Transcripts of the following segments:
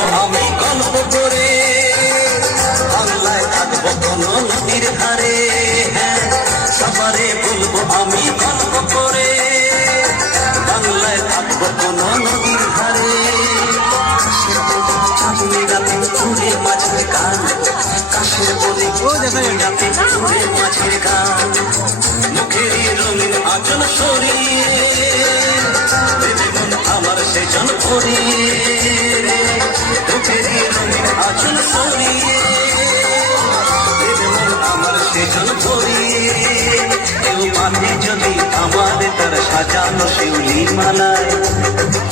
বলবো আমি গল্প করে, বাংলায় থাকবো কোন নদীর ধারে, হ্যাঁ সবারে বলবো আমি গল্প করে, বাংলায় থাকবো কোন নদীর ধারে। চাঁদনি রাতে ফুলের মাঝের গান, কাশের বলে রাতে ফুলের মাঝের গান, মুখেরই রঙিন আঁচল সরিয়ে দেবে মন আমার সেজন ভরিয়ে, মুখেরই রঙিন আঁচল সরিয়ে দেবে মন আমার সেজন ভরিয়ে। কেউ মাথে যদি আমার তার সাজানো শিউলি মালায়,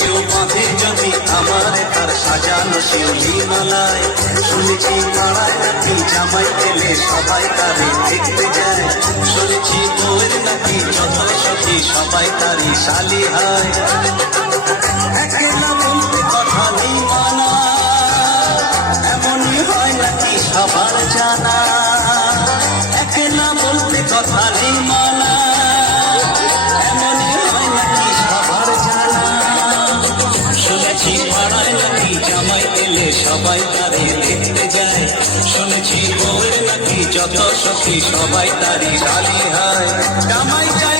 কেউ মাথে যদি আমার তার সাজানো শিউলি মালায়, শুনেছি পাড়ায় নাকি জামাই এলে সবাই তারে দেখতে যায়, শুনেছি বউয়ের নাকি যত সখী সবাই তারই শালি হয়। একলা বলতে কথা নেই মানা, এমনই হয় নাকি সবার জানা, একলা বলতে কথা নেই মানা, এমনই হয় নাকি সবার জানা। শুনেছি পাড়ায় নাকি জামাই এলে সবাই তারে দেখতে যায়, শুনেছি বউয়ের নাকি যত সখী সবাই তারই শালি হয়। জামাই যায়